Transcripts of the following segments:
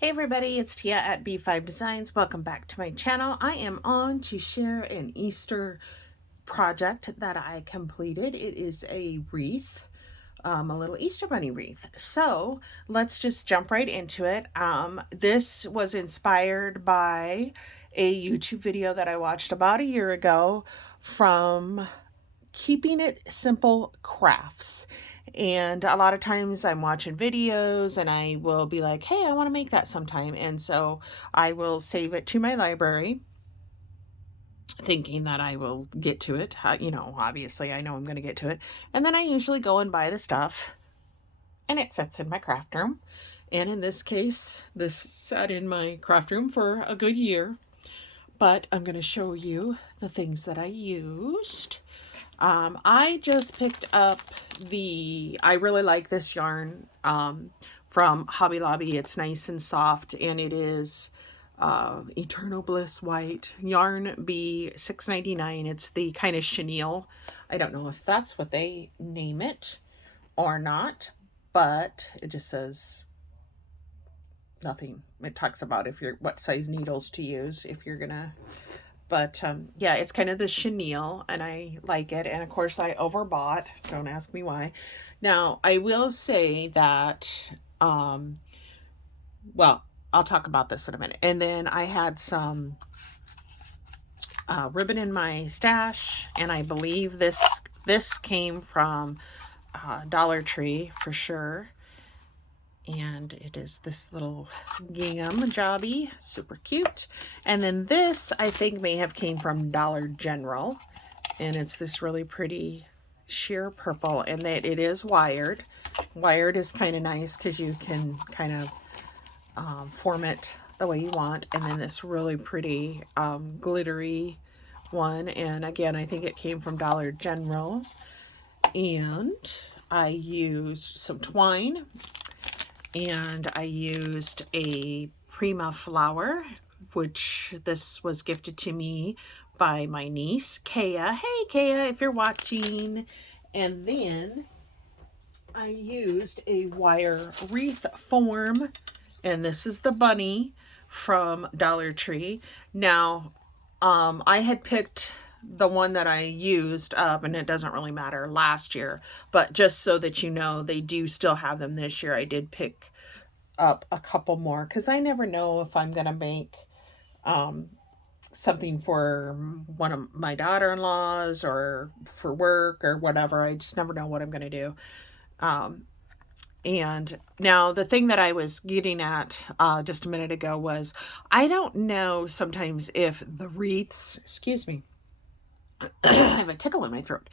Hey everybody, it's Tia at B5 Designs. Welcome back to my channel. I am on to share an Easter project that I completed. It is a wreath, a little Easter bunny wreath. So let's just jump right into it. This was inspired by a YouTube video that I watched about a year ago from Keeping It Simple Crafts. And a lot of times I'm watching videos and I will be like, hey, I want to make that sometime. And so I will save it to my library thinking that I will get to it. Obviously I know I'm going to get to it. And then I usually go and buy the stuff and it sits in my craft room. And in this case, this sat in my craft room for a good year. But I'm going to show you the things that I used. I just picked up I really like this yarn from Hobby Lobby. It's nice and soft and it is Eternal Bliss White. Yarn B $6.99. It's the kind of chenille. I don't know if that's what they name it or not, but it just says nothing. It talks about what size needles to use if you're gonna, but yeah, it's kind of the chenille and I like it. And of course I overbought. Don't ask me why. Now I will say that, well, I'll talk about this in a minute. And then I had some ribbon in my stash. And I believe this came from Dollar Tree for sure. And it is this little gingham jobby, super cute. And then this I think may have came from Dollar General, and it's this really pretty sheer purple, and it is wired. Wired is kind of nice because you can kind of form it the way you want. And then this really pretty glittery one, and again I think it came from Dollar General. And I used some twine. And I used a Prima flower, which this was gifted to me by my niece, Kaya. Hey, Kaya, if you're watching. And then I used a wire wreath form, and this is the bunny from Dollar Tree. Now, I had picked the one that I used up, and it doesn't really matter, last year, but just so that you know, they do still have them this year. I did pick up a couple more because I never know if I'm gonna make something for one of my daughter-in-laws or for work or whatever. I just never know what I'm gonna do. And now the thing that I was getting at just a minute ago was, I don't know sometimes if the wreaths, excuse me, I have a tickle in my throat.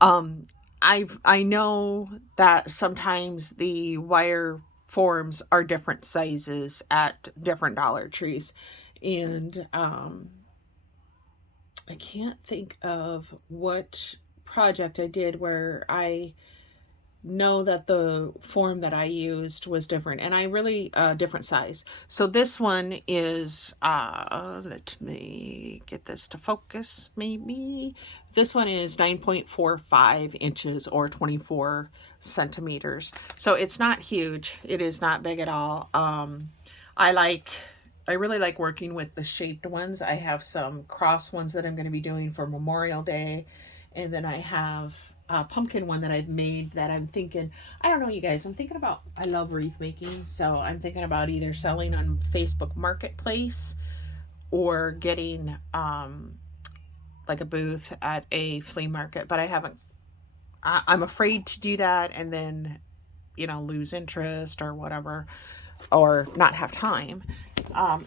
I know that sometimes the wire forms are different sizes at different Dollar Trees, and I can't think of what project I did where I know that the form that I used was different, and I really different size. So this one is let me get this to focus. Maybe this one is 9.45 inches or 24 centimeters. So it's not huge. It is not big at all. I really like working with the shaped ones. I have some cross ones that I'm going to be doing for Memorial Day, and then I have a pumpkin one that I've made that I'm thinking, I don't know, you guys, I'm thinking about, I love wreath making, so I'm thinking about either selling on Facebook Marketplace or getting like a booth at a flea market, but I haven't, I'm afraid to do that and then, lose interest or whatever, or not have time.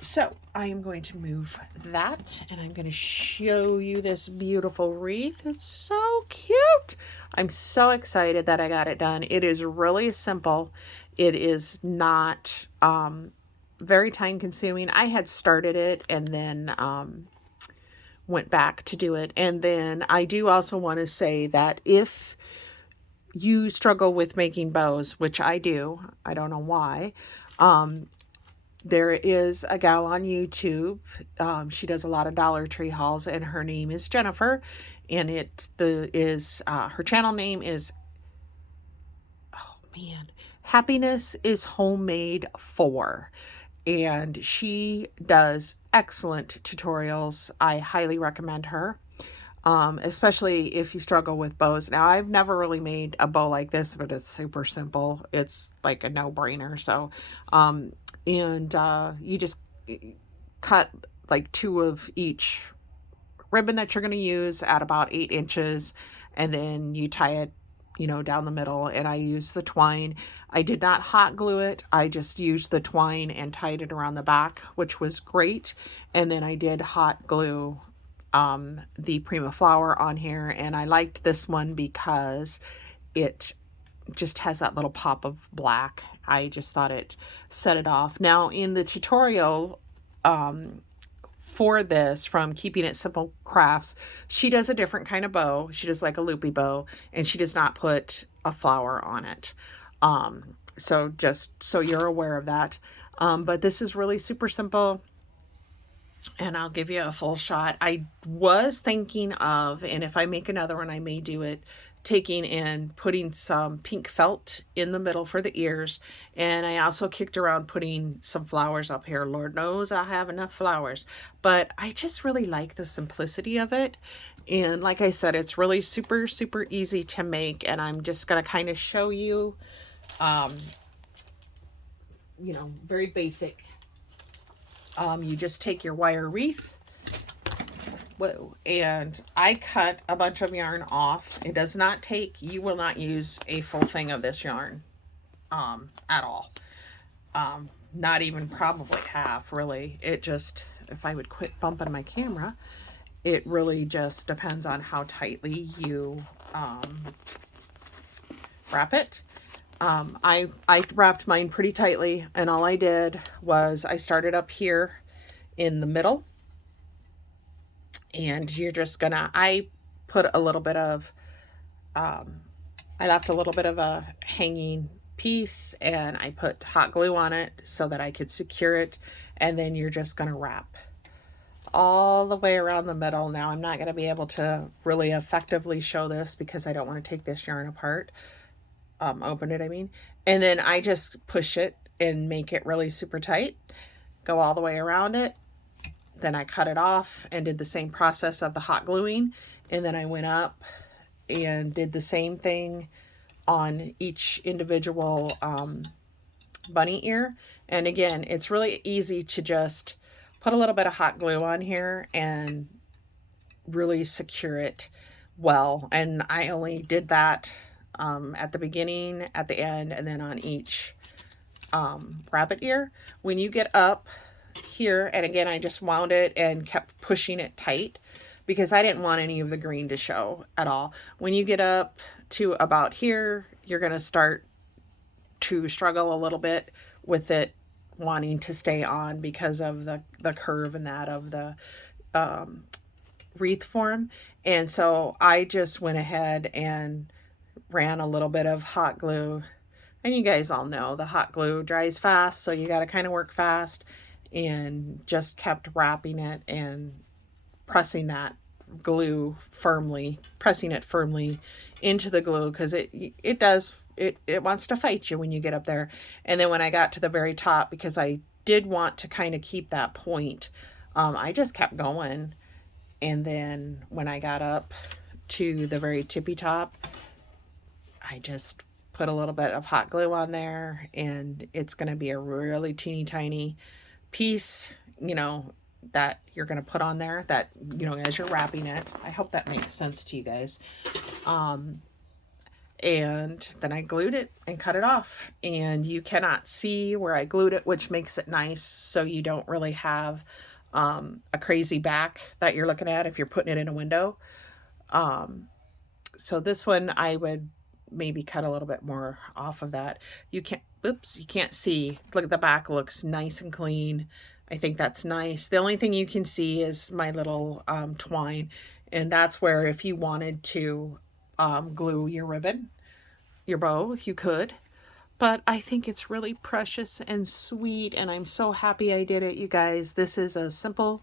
So I am going to move that and I'm going to show you this beautiful wreath. It's so cute. I'm so excited that I got it done. It is really simple. It is not very time consuming. I had started it and then went back to do it. And then I do also want to say that if you struggle with making bows, which I do, I don't know why, there is a gal on YouTube. She does a lot of Dollar Tree hauls, and her name is Jennifer. And her channel name is, oh man, Happiness is Homemade For. and she does excellent tutorials. I highly recommend her. Especially if you struggle with bows. Now, I've never really made a bow like this, but it's super simple. It's like a no-brainer. So, you just cut like 2 of each ribbon that you're going to use at about 8 inches, and then you tie it, down the middle. And I use the twine. I did not hot glue it. I just used the twine and tied it around the back, which was great. And then I did hot glue the Prima flower on here, and I liked this one because it just has that little pop of black. I just thought it set it off. Now in the tutorial for this from Keeping It Simple Crafts, she does a different kind of bow. She does like a loopy bow, and she does not put a flower on it. So just so you're aware of that. But this is really super simple, and I'll give you a full shot. I was thinking of, and if I make another one, I may do it, taking and putting some pink felt in the middle for the ears. And I also kicked around putting some flowers up here. Lord knows I have enough flowers, but I just really like the simplicity of it. And like I said, it's really super, super easy to make. And I'm just going to kind of show you, very basic. You just take your wire wreath. Whoa. And I cut a bunch of yarn off. It does not take, you will not use a full thing of this yarn at all. Not even probably half, really. It just, if I would quit bumping my camera, it really just depends on how tightly you wrap it. I wrapped mine pretty tightly, and all I did was I started up here in the middle, and you're just gonna, I put a little bit of, I left a little bit of a hanging piece, and I put hot glue on it so that I could secure it, and then you're just gonna wrap all the way around the middle. Now, I'm not gonna be able to really effectively show this because I don't want to take this yarn apart. Open it, I mean. And then I just push it and make it really super tight. Go all the way around it. Then I cut it off and did the same process of the hot gluing. And then I went up and did the same thing on each individual bunny ear. And again, it's really easy to just put a little bit of hot glue on here and really secure it well. And I only did that at the beginning, at the end, and then on each rabbit ear. When you get up here, and again, I just wound it and kept pushing it tight because I didn't want any of the green to show at all. When you get up to about here, you're going to start to struggle a little bit with it wanting to stay on because of the curve and that of the wreath form. And so I just went ahead and ran a little bit of hot glue, and you guys all know the hot glue dries fast, so you got to kind of work fast, and just kept wrapping it and pressing that glue firmly, pressing it firmly into the glue, because it wants to fight you when you get up there. And then when I got to the very top, because I did want to kind of keep that point, I just kept going. And then when I got up to the very tippy top, I just put a little bit of hot glue on there, and it's going to be a really teeny tiny piece, that you're going to put on there that, as you're wrapping it. I hope that makes sense to you guys. And then I glued it and cut it off, and you cannot see where I glued it, which makes it nice. So you don't really have a crazy back that you're looking at if you're putting it in a window. So this one, I would maybe cut a little bit more off of that. You can't see. Look, the back looks nice and clean. I think that's nice. The only thing you can see is my little twine, and that's where if you wanted to glue your ribbon, your bow, you could. But I think it's really precious and sweet, and I'm so happy I did it, you guys. This is a simple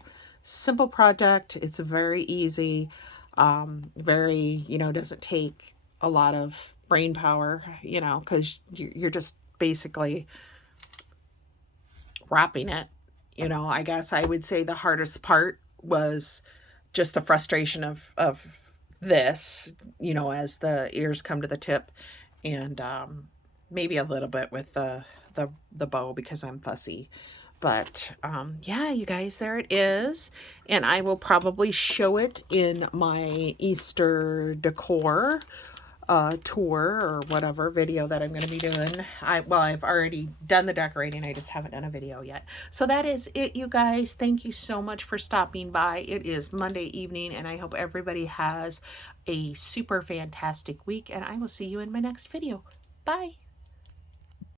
project. It's very easy, doesn't take a lot of brain power, because you're just basically wrapping it. You know, I guess I would say the hardest part was just the frustration of this, you know, as the ears come to the tip, and maybe a little bit with the bow because I'm fussy. But yeah, you guys, there it is. And I will probably show it in my Easter decor tour or whatever video that I'm going to be doing. Well, I've already done the decorating. I just haven't done a video yet. So that is it, you guys. Thank you so much for stopping by. It is Monday evening, and I hope everybody has a super fantastic week, and I will see you in my next video. Bye.